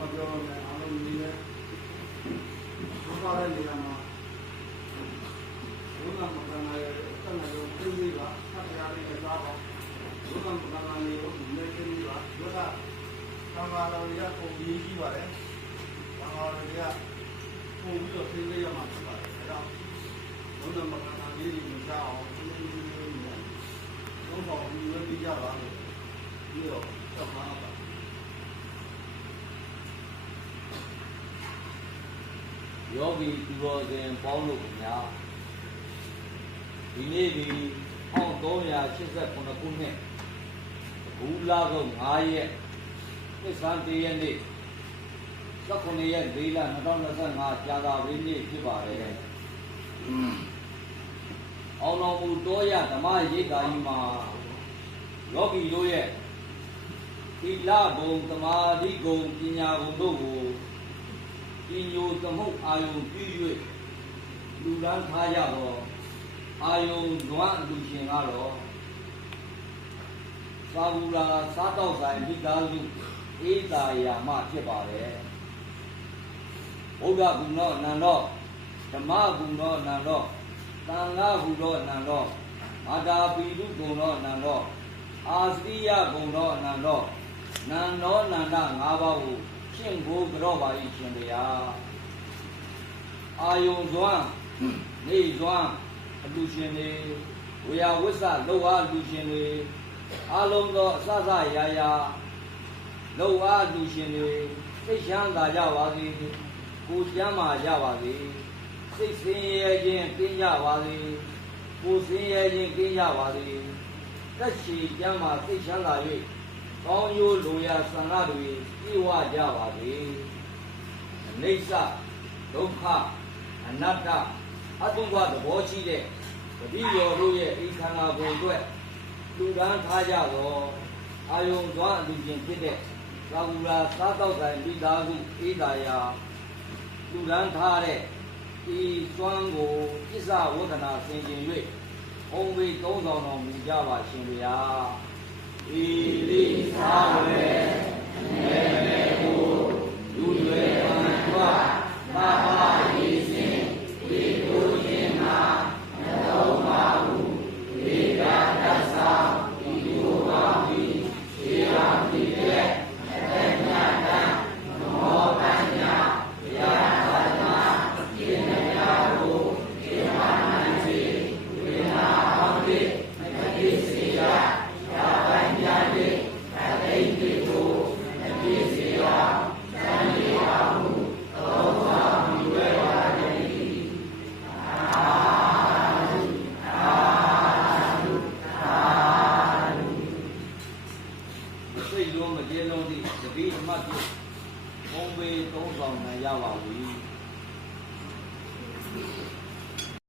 မပြောလို့လည်းအားလုံးကြီးတယ်ဘုရားရဲ့နေရာမှာဘုရားမကနာရဲ့တဏှာကိုသိနေပါသတ်ရာလေးကစားပါဘုရားမကနာလေးကိုလည်းသိနေပါဘုရားသံဃာတော်တွေကပုံကြီးရှိပါတယ်သံဃာတော်တွေကပုံပြီးတော့သိနေရမှာဖြစ်ပါတယ်အဲတော့ဘုရားမကနာလေးကိုမစားအောင်သိနေနေတယ်ဘုရားဘုရားပြရပါလို့ပြီးတော့သံဃာ ယောဂီသူတော်စင်ပေါင်းလို့ခင်ဗျာဒီနေ့ဒီ1389ခုနှစ်ဘူးလာကုန်9ရက်နှစ်ဆန်းတရက်နေ့19ရက်၄လ2025ကြာသာပင်းနေ့ဖြစ်ပါတယ်အောင်တော်မူတော်ရဓမ္မရိပ်သာကြီးမှာယောဂီတို့ရဲ့သီလဂုံသမာဓိဂုံပညာဂုံတို့ကို ပြညိုသမှုအာယုံပြု၍လူလန်းထားကြတော့အာယုံနွားလူရှင်ကတော့သာဝူလာစားတော့ဆိုင်မိသားစုအေးသာယာမှဖြစ်ပါတယ်ဘုရားကုနောနန္တော့ဓမ္မကုနောနန္တော့သံဃာကုနောနန္တော့မာတာပိတုကုနောနန္တော့အာစရိယကုနောနန္တော့နန္နောနန္ဒ၅ပါးကို ရှင်းဖို့ကြောပါ၏ရှင်ဗျာအာယုံစွမ်းနေစွမ်းအလူရှင်တွေဝေယဝစ္စလောအားလူရှင်တွေအလုံးသောအစစရာရာလောအားလူရှင်တွေစိတ်ချမ်းသာကြပါစေကိုယ်ကျမ်းမာကြပါစေစိတ်ဆင်းရဲခြင်းကင်းကြပါစေကိုယ်ဆင်းရဲခြင်းကင်းကြပါစေသက်ရှိကျမ်းမာစိတ်ချမ်းသာ၍ ကောင်းရိုးလိုရာဆန္ဒတွေပြေဝကြပါစေအနိစ္စဒုက္ခအနတ္တအတုဝသဘောရှိတဲ့တတိယောတို့ရဲ့အိခန္ဓာကိုယ်အတွက်လူဒန်းထားကြတော့အာယုံသွားအလူချင်းဖြစ်တဲ့သာဝူရာစားတော့ဆိုင်မိသားစုအေးသာယာလူဒန်းထားတဲ့ဤစွမ်းကိုပစ္စဝဒနာဆင်ခြင်၍ဘုံဝေသုံးဆောင်တော်မူကြပါရှင်ဗျာ ဣတိသာ မှတ်ဖြင့်ဘုံပေသုံးဆောင်နိုင်ရပါပြီ